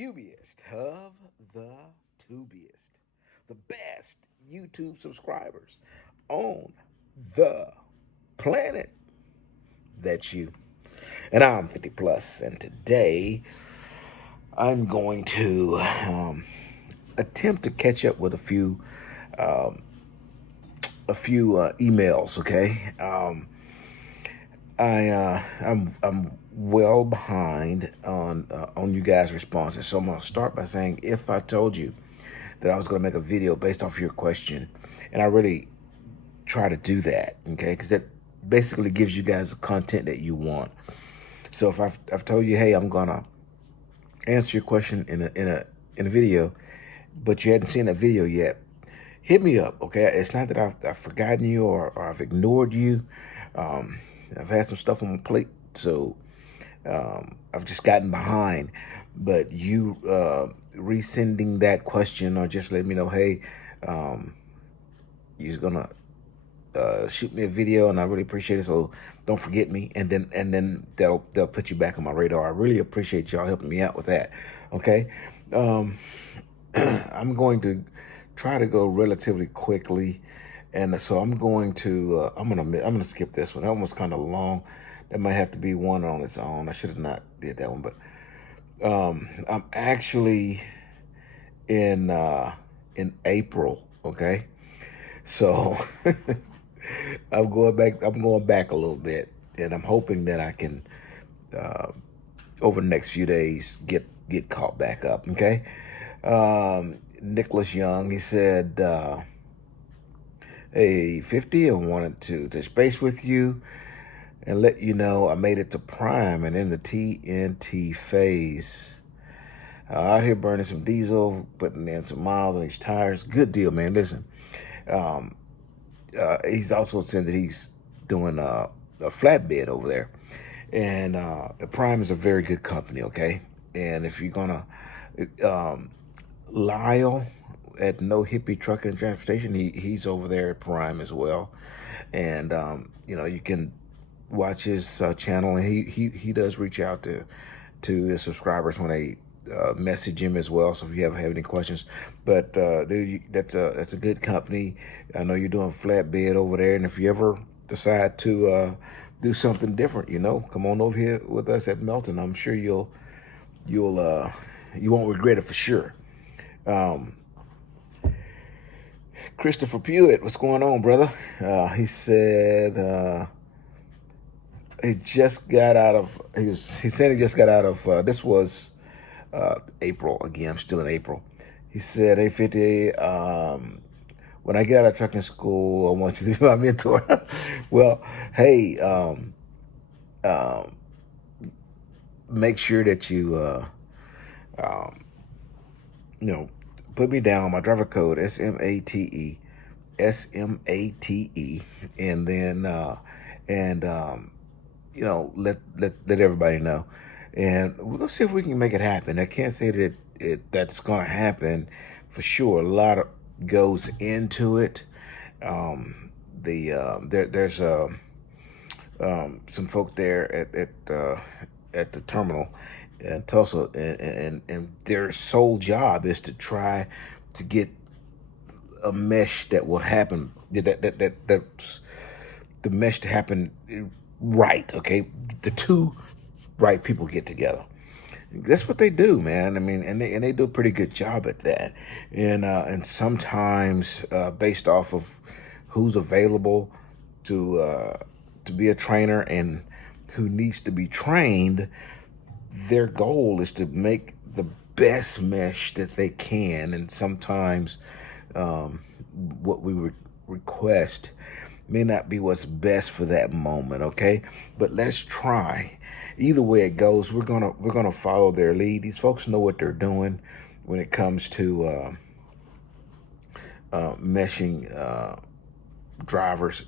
tubiest of the tubiest, the best YouTube subscribers on the planet. That's you. And I'm 50 plus, and today I'm going to attempt to catch up with um, a few emails. Okay, I'm well behind on you guys' responses. So I'm gonna start by saying, if I told you that I was gonna make a video based off your question, and I really try to do that, okay, because that basically gives you guys the content that you want. So if I've told you, hey, I'm gonna answer your question in a video, but you hadn't seen that video yet, hit me up, okay? It's not that I've forgotten you or I've ignored you. Um, I've had some stuff on my plate, so I've just gotten behind. But you resending that question or just let me know, hey, um, you're gonna shoot me a video, and I really appreciate it. So don't forget me, and then they'll put you back on my radar. I really appreciate y'all helping me out with that. Okay, um, I'm going to try to go relatively quickly, and so I'm gonna skip this one. That one was kind of long. That might have to be one on its own. I should have not did that one, but I'm actually in April. Okay, so I'm going back a little bit, and I'm hoping that I can uh, over the next few days get caught back up. Okay. Nicholas Young, he said, hey, 50, I wanted to touch base with you and let you know I made it to Prime and in the TNT phase. Out here burning some diesel, putting in some miles on these tires. Good deal, man. Listen, um, he's also said that he's doing a flatbed over there. And Prime is a very good company, okay? And if you're going to, Lyle at No Hippie Trucking and Transportation, he's over there at Prime as well. And, you can watch his channel, and he does reach out to his subscribers when they message him as well. So if you ever have any questions, but that's a good company. I know you're doing flatbed over there, and if you ever decide to do something different, come on over here with us at Melton. I'm sure you'll you won't regret it for sure. Um, Christopher Pewitt, what's going on, brother? He said he just got out of. He said he just got out of. This was April again. I'm still in April. He said, "Hey, 50. When I get out of trucking school, I want you to be my mentor." Well, hey, um, make sure that um, you know, put me down. My driver code SMATE, and then and let everybody know, and we're gonna see if we can make it happen. I can't say that that's gonna happen for sure. A lot of goes into it. There's some folk there at the terminal in Tulsa, and their sole job is to try to get a mesh that will happen that's the mesh to happen right. Okay, the two right people get together. That's what they do, man. I mean, and they do a pretty good job at that. And sometimes based off of who's available to be a trainer and who needs to be trained, their goal is to make the best mesh that they can. And sometimes um, what we request may not be what's best for that moment. Okay, but let's try. Either way it goes, we're gonna follow their lead. These folks know what they're doing when it comes to meshing drivers,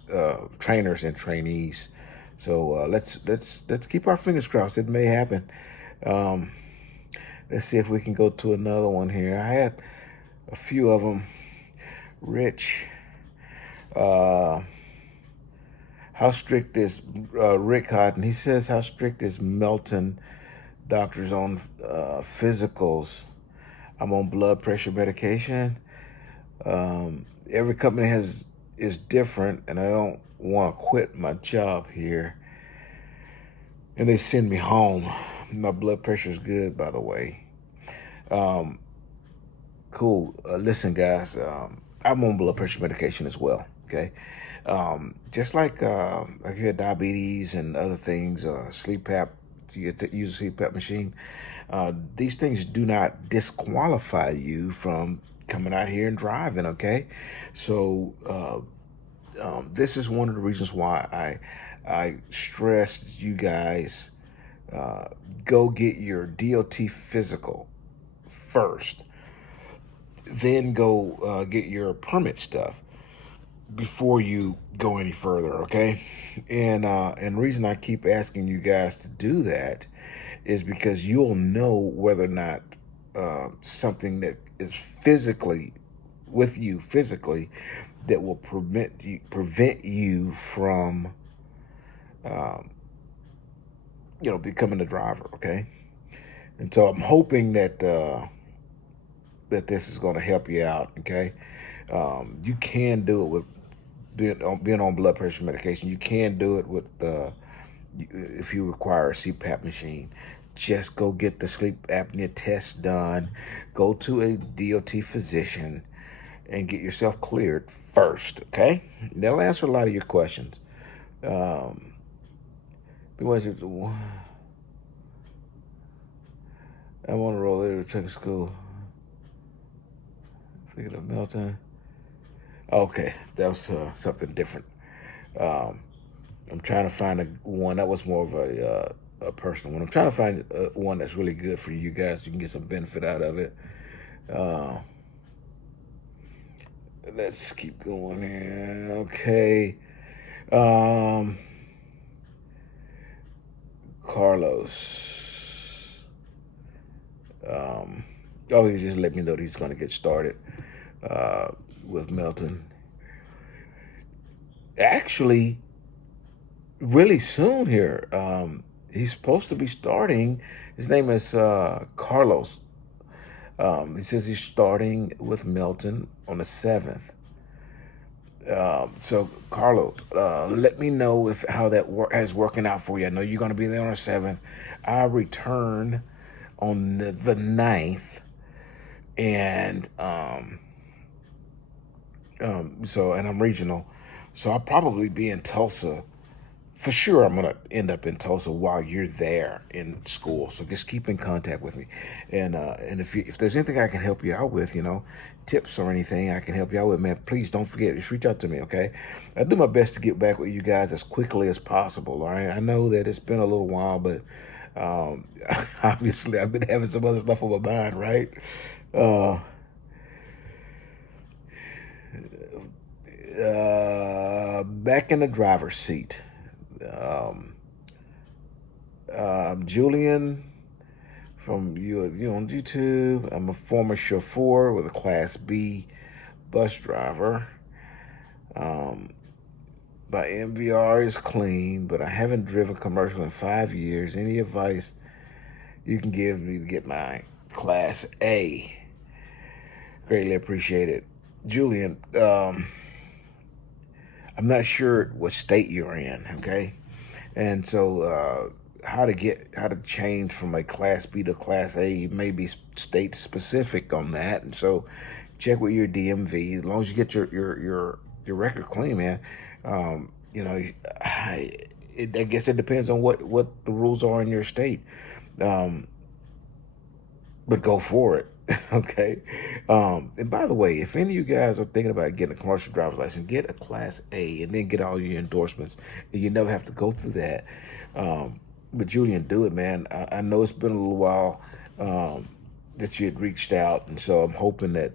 trainers, and trainees. So let's keep our fingers crossed. It may happen. Um, let's see if we can go to another one here. I had a few of them. Rich, uh, how strict is Rick Cotton? He says, how strict is Melton doctors on physicals. I'm on blood pressure medication. Every company is different, and I don't want to quit my job here. And they send me home. My blood pressure is good, by the way. Cool. Listen, guys, I'm on blood pressure medication as well. Okay. Just like you had diabetes and other things, sleep app, you get to use a CPAP machine. These things do not disqualify you from coming out here and driving. Okay. So this is one of the reasons why I stressed you guys go get your DOT physical first, then go get your permit stuff before you go any further, okay? And the reason I keep asking you guys to do that is because you'll know whether or not something that is physically with you physically that will prevent you from becoming a driver, okay? And so I'm hoping that that this is going to help you out, okay? You can do it with being on blood pressure medication. You can do it with if you require a CPAP machine. Just go get the sleep apnea test done. Go to a DOT physician and get yourself cleared first, okay? They'll answer a lot of your questions. I want to roll later to check school. Thinking of Melton. Okay, that was something different. I'm trying to find one that was more of a personal one. I'm trying to find one that's really good for you guys. You can get some benefit out of it. Let's keep going here. Okay. Carlos. He just let me know that he's going to get started with Melton. Actually, really soon here. He's supposed to be starting. His name is Carlos. He says he's starting with Melton on the 7th. So Carlos, let me know how that is working out for you. I know you're going to be there on the 7th. I return on the 9th, and and I'm regional, so I'll probably be in Tulsa. For sure, I'm gonna end up in Tulsa while you're there in school. So just keep in contact with me, and if there's anything I can help you out with, tips or anything I can help you out with, man, please don't forget. Just reach out to me, okay? I do my best to get back with you guys as quickly as possible. All right, I know that it's been a little while, but obviously I've been having some other stuff on my mind, right? Back in the driver's seat. Julian from you on YouTube. I'm a former chauffeur with a Class B bus driver. My MVR is clean, but I haven't driven commercial in 5 years. Any advice you can give me to get my Class A? Greatly appreciate it. Julian, I'm not sure what state you're in, okay? And so how to change from a Class B to Class A may be state specific on that. And so check with your DMV. As long as you get your record clean, man. I guess it depends on what the rules are in your state. But go for it. Okay. And by the way, if any of you guys are thinking about getting a commercial driver's license, get a Class A and then get all your endorsements. And you never have to go through that. But Julian, do it, man. I know it's been a little while that you had reached out, and so I'm hoping that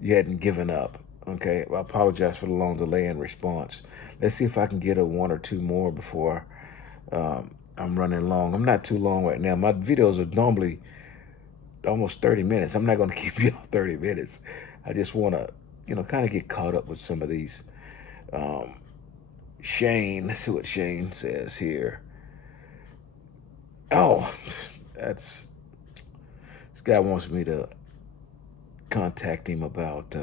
you hadn't given up. Okay. I apologize for the long delay in response. Let's see if I can get a one or two more before I'm running long. I'm not too long right now. My videos are normally almost 30 minutes. I'm not going to keep you on 30 minutes. I just want to, kind of get caught up with some of these. Shane, let's see what Shane says here. Oh, that's this guy wants me to contact him about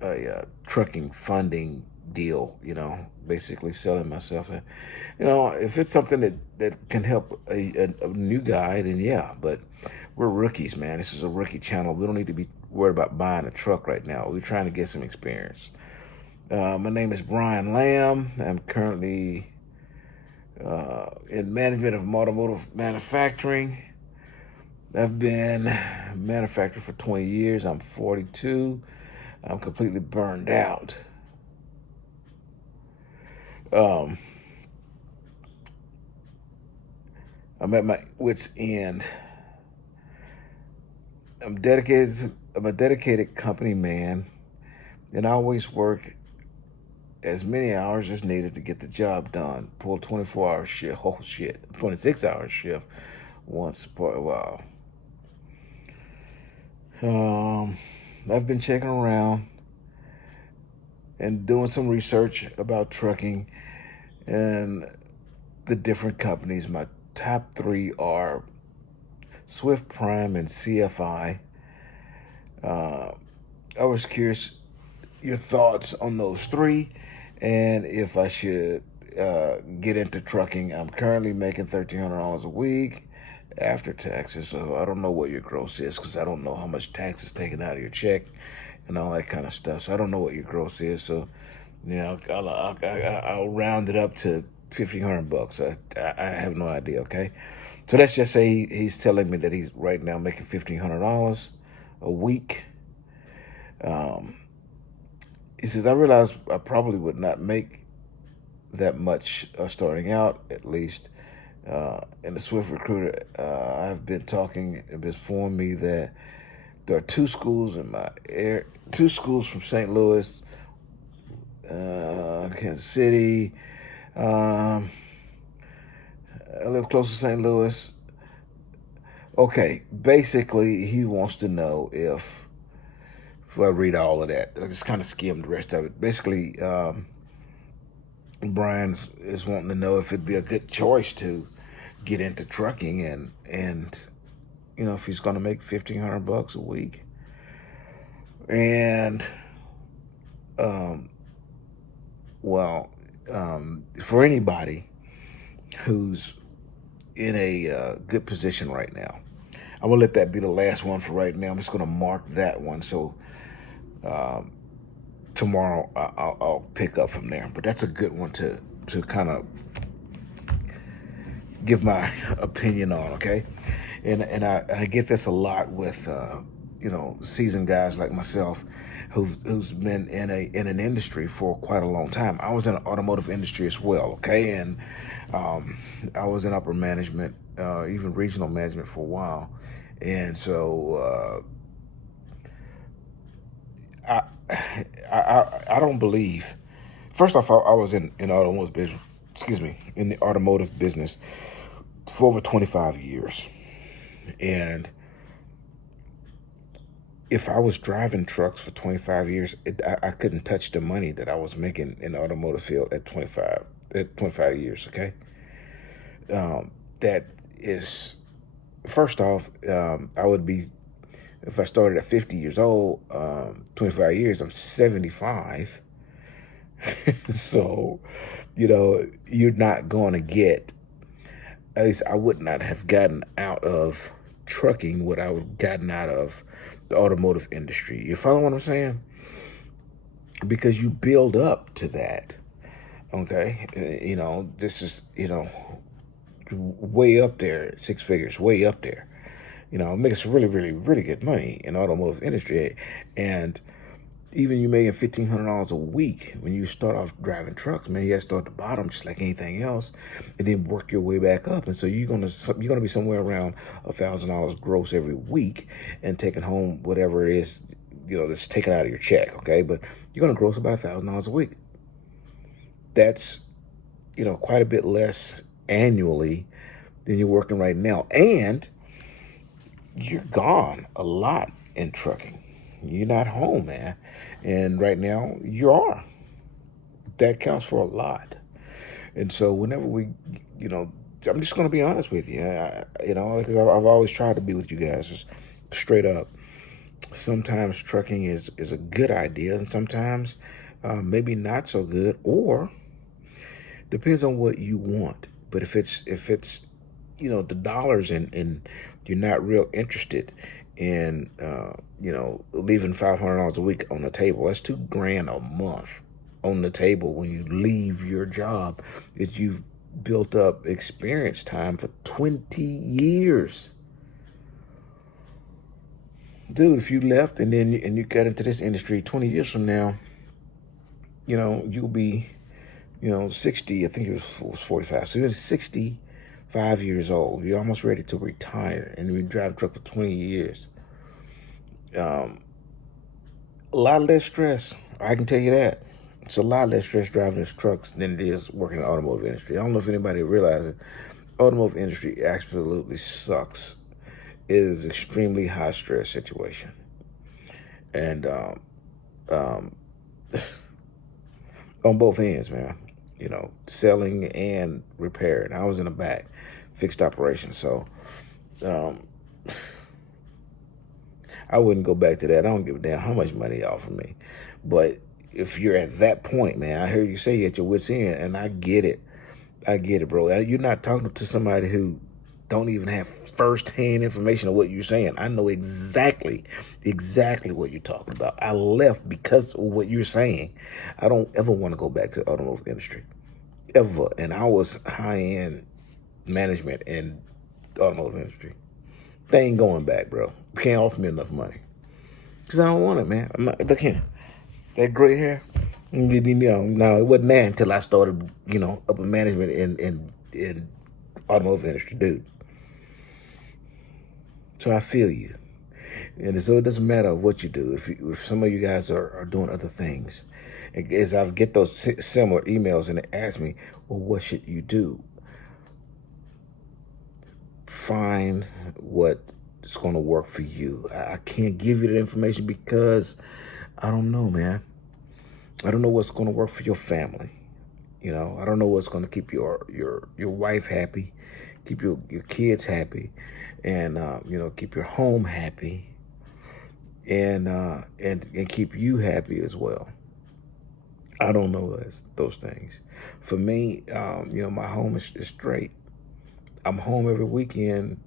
a trucking funding deal. Basically selling myself. If it's something that can help a new guy, then yeah. But we're rookies, man. This is a rookie channel. We don't need to be worried about buying a truck right now. We're trying to get some experience. My name is Brian Lamb. I'm currently in management of automotive manufacturing. I've been a manufacturer for 20 years. I'm 42. I'm completely burned out. Um, I'm at my wit's end. I'm dedicated. I'm a dedicated company man, and I always work as many hours as needed to get the job done. Pull 24-hour shift. Oh shit, 26-hour shift once per while. I've been checking around and doing some research about trucking and the different companies. My top three are Swift Prime and CFI. I was curious your thoughts on those three and if I should get into trucking. I'm currently making $1,300 a week after taxes, so I don't know what your gross is because I don't know how much tax is taken out of your check and all that kind of stuff. So I don't know what your gross is. So I'll round it up to $1,500. I have no idea. Okay, so let's just say he's telling me that he's right now making $1,500 a week. He says, I realize I probably would not make that much starting out, at least. And the Swift recruiter I've been talking informed me that there are two schools in my area, two schools from St. Louis, Kansas City. I live close to St. Louis. Okay, basically, he wants to know if I read all of that. I just kind of skimmed the rest of it. Basically, Brian is wanting to know if it'd be a good choice to get into trucking and if he's going to make $1,500 a week. And well, for anybody who's in a good position right now, I'm gonna let that be the last one for right now. I'm just gonna mark that one. So tomorrow I'll pick up from there. But that's a good one to kind of give my opinion on. Okay, and I get this a lot with seasoned guys like myself who's been in an industry for quite a long time. I was in the automotive industry as well. Okay, and I was in upper management, even regional management for a while, and so I don't believe. First off, I was in automotive business. Excuse me, in the automotive business for over 25 years, and if I was driving trucks for 25 years, I couldn't touch the money that I was making in the automotive field at 25 years. Okay, that is first off, I would be. If I started at 50 years old, 25 years, I'm 75. So, you're not going to get, at least I would not have gotten out of trucking what I would have gotten out of the automotive industry. You follow what I'm saying? Because you build up to that. Okay. This is, way up there, six figures, way up there. Making some really, really, really good money in the automotive industry. And even you making $1,500 a week when you start off driving trucks, man, you got to start at the bottom just like anything else, and then work your way back up. And so you're gonna be somewhere around $1,000 gross every week, and taking home whatever it is, that's taken out of your check. Okay, but you're gonna gross about $1,000 a week. That's quite a bit less annually than you're working right now, and you're gone a lot in trucking. You're not home, man. And right now, you are. That counts for a lot. And so whenever we, I'm just going to be honest with you. You know, because I've always tried to be with you guys, just straight up. Sometimes trucking is a good idea, and sometimes maybe not so good, or depends on what you want. But if it's you know, the dollars, and you're not real interested in you know, leaving $500 a week on the table, that's $2,000 a month on the table when you leave your job that you've built up experience time for 20 years. Dude, if you left and then you got into this industry 20 years from now, you know, you'll be, you know, 60. I think it was 45. So you're 65 years old. You're almost ready to retire, and you drive a truck for 20 years. A lot less stress. I can tell you that. It's a lot less stress driving these trucks than it is working in the automotive industry. I don't know if anybody realizes automotive industry absolutely sucks. It is extremely high stress situation. And um, on both ends, man. You know, selling and repairing. I was in the back, fixed operations. So um, I wouldn't go back to that. I don't give a damn how much money you offer me. But if you're at that point, man, I heard you say you're at your wit's end, and I get it. I get it, bro. You're not talking to somebody who don't even have first-hand information of what you're saying. I know exactly what you're talking about. I left because of what you're saying. I don't ever want to go back to the automotive industry, ever. And I was high-end management in the automotive industry. They ain't going back, bro. Can't offer me enough money because I don't want it, man. I'm not, look here, that gray hair. You know, no, it wasn't that until I started, you know, upper management in automotive industry, dude. So I feel you. And so it doesn't matter what you do. If some of you guys are doing other things, as I get those similar emails and they ask me, well, what should you do? Find what is going to work for you. I can't give you the information because I don't know, man. I don't know what's going to work for your family. You know, I don't know what's going to keep your wife happy, keep your kids happy, and you know, keep your home happy, and keep you happy as well. I don't know those things. For me, you know, my home is straight. I'm home every weekend.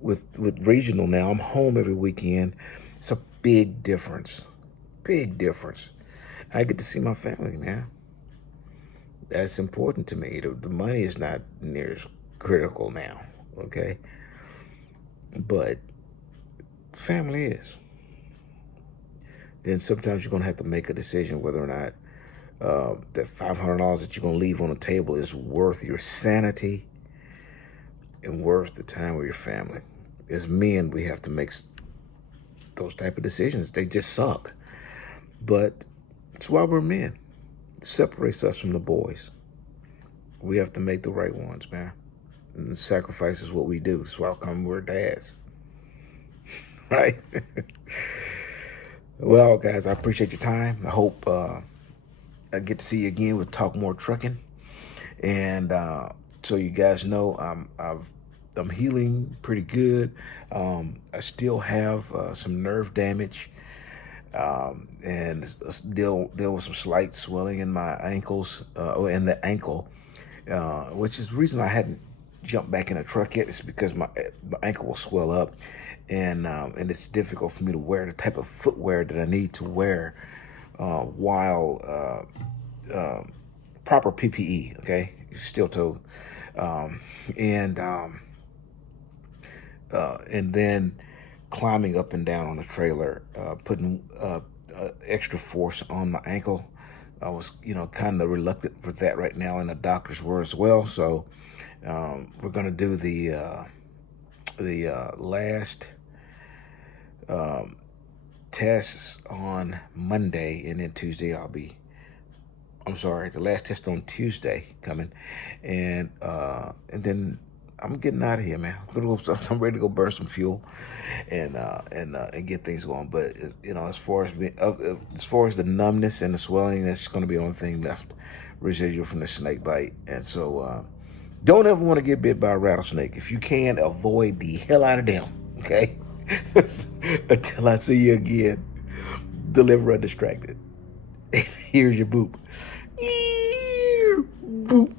With regional now, I'm home every weekend. It's a big difference. Big difference. I get to see my family, man. That's important to me. The money is not near as critical now, okay? But family is. And sometimes you're going to have to make a decision whether or not that $500 that you're going to leave on the table is worth your sanity and worth the time with your family. As men, we have to make those type of decisions. They just suck. But it's why we're men. It separates us from the boys. We have to make the right ones, man. And sacrifice is what we do. That's why we're dads. Right? Well, guys, I appreciate your time. I hope I get to see you again. We'll talk more trucking. And so you guys know, I'm healing pretty good. I still have some nerve damage, and deal with some slight swelling in my ankles, or in the ankle, which is the reason I hadn't jumped back in a truck yet. It's because my ankle will swell up, and it's difficult for me to wear the type of footwear that I need to wear while proper PPE. Okay, steel toed, and then climbing up and down on the trailer, putting extra force on my ankle. I was, you know, kind of reluctant with that right now, and the doctors were as well. So we're gonna do the last tests on Monday, and then Tuesday the last test on Tuesday coming, and then I'm getting out of here, man. I'm ready to go burn some fuel, and get things going. But you know, as far as the numbness and the swelling, that's going to be the only thing left residual from the snake bite. And so Don't ever want to get bit by a rattlesnake. If you can, avoid the hell out of them. Okay? Until I see you again, deliver undistracted. Here's your boop. Boop.